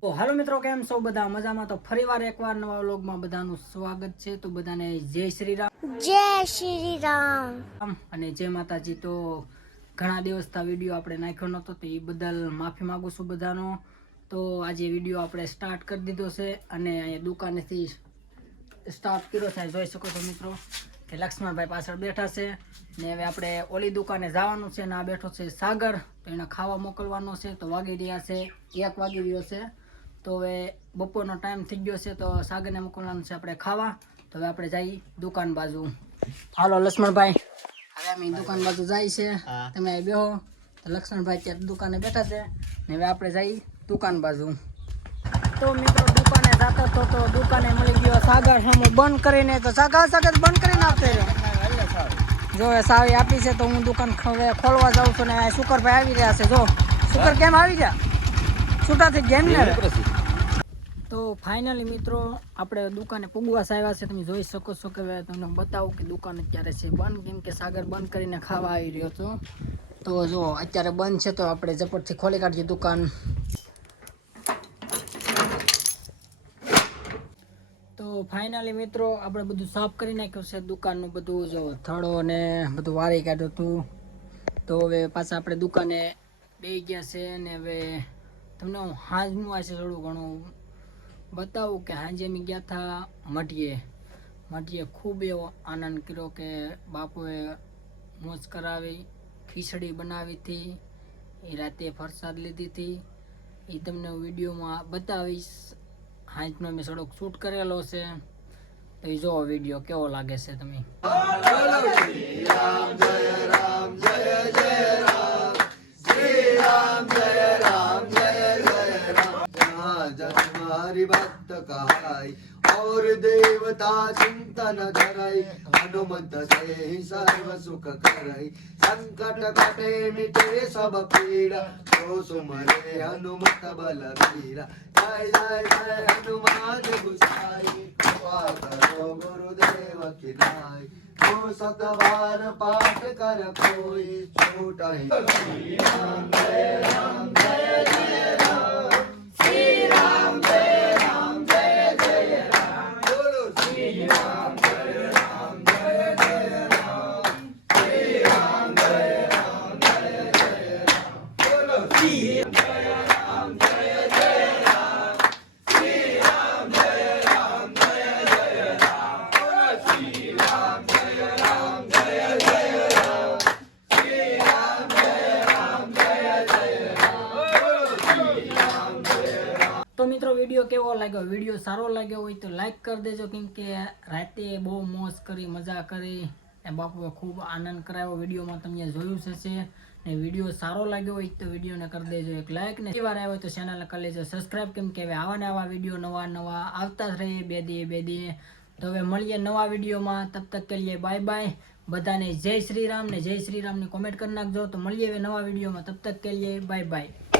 તો હાલો મિત્રો કેમ છો બધા? મજામાં? તો ફરીવાર એકવાર નવા વ્લોગમાં બધાનું સ્વાગત છે. તો બધાને જય શ્રી રામ. જય શ્રી રામ. અને જય માતાજી. તો ઘણા દિવસતા વીડિયો આપણે નાખ્યો નહોતો તો એ બદલ માફી માંગુ છું બધાનો. તો આજે વીડિયો આપણે સ્ટાર્ટ કરી દીધો છે અને અહીંયા દુકાનેથી સ્ટાર્ટ કર્યો છે. જોઈ શકો છો મિત્રો કે લક્ષ્મણભાઈ પાછળ બેઠા છે. ને હવે આપણે ઓલી દુકાને જવાનું છે ને આ બેઠો છે સાગર. તો એને ખાવા મોકલવાનો છે. તો વાગી રહ્યા છે. એક વાગી રહ્યો છે. તો હવે બપોરનો ટાઈમ થઈ ગયો છે તો સાગરને મોકલવાનું છે આપણે ખાવા. તો હવે આપણે જઈએ દુકાન બાજુ. હાલો લક્ષ્મણભાઈ. હવે અમે દુકાન બાજુ જાય છે. તમે બેહો. તો લક્ષ્મણભાઈ ત્યાં દુકાને બેઠા છે. ને હવે આપણે જઈએ દુકાન બાજુ. તો મિત્રો દુકાને જતો તો તો દુકાને મળી ગયો સાગર સામો બંધ કરીને. તો સાગર સાગર બંધ કરીને આપતો જો એ સાવી આપી છે તો હું દુકાન હવે ખોલવા જાઉં છું ને શુકરભાઈ આવી રહ્યા છે. જો શુકર કેમ આવી ગયા? છૂટા થઈ ગયા ને? તો ફાઇનલી મિત્રો, આપણે દુકાને પૂગવાસ આવ્યા છે. તમે જોઈ શકો છો કે તમને બતાવું કે દુકાન અત્યારે છે બંધ. કેમ કે સાગર બંધ કરીને ખાવા આવી રહ્યો હતો તો જો અત્યારે બંધ છે તો આપણે ઝપટથી ખોલી કાઢીએ દુકાન. તો ફાઇનલી મિત્રો, આપણે બધું સાફ કરી નાખ્યું છે દુકાનનું બધું. જો થડો ને બધું વારી કાઢ્યું હતું. તો હવે પાછા આપણે દુકાને બે ગયા છે ને હવે તમને હું હાજનું આ છે થોડું ઘણું બતાવું કે સાંજે અમે ગયા હતા મઢીએ. મઢીએ ખૂબ એવો આનંદ કર્યો કે બાપુએ મોજ કરાવી, ખીચડી બનાવી હતી, એ રાતે ફરસાદ લીધી હતી. એ તમને વિડીયોમાં બતાવીશ. હાંજનો મેં થોડોક શૂટ કરેલો છે. તો એ જોવો વીડિયો કેવો લાગે છે તમે. हमारी भक्त कहाई और देवता चिंतन धराई हनुमंत से ही सर्व सुख करई संकट कटे मिटे सब पीड़ा तो सुमरे हनुमत बल वीरा जय जय जय हनुमान गुसाई कृपा करो गुरुदेव की नाई जो सतबार पाठ कर कोई छूट તો મિત્રો, વીડિયો કેવો લાગ્યો? વીડિયો સારો લાગ્યો હોય તો લાઈક કરી દેજો, કેમ કે રાતે બહુ મોજ કરી, મજા કરી. એ બાપુએ ખૂબ આનંદ કરાયો વિડીયોમાં તમને જોયું હશે. ને વીડિયો સારો લાગ્યો હોય તો વિડીયોને કરી દેજો એક લાઈક ને વાર આવ્યો તો ચેનલને કરી લેજો સબસ્ક્રાઈબ કેમ કે હવે આવા ને આવા વીડિયો નવા નવા આવતા જ રહીએ બે દીએ બે દીએ તો હવે મળીએ નવા વિડીયોમાં. તબ તક કે લીએ બાય બાય બધાને જય શ્રી રામ ને જય શ્રી રામની કોમેન્ટ કરી નાખજો. તો મળીએ હવે નવા વિડીયોમાં. તબ તક કે લીએ બાય બાય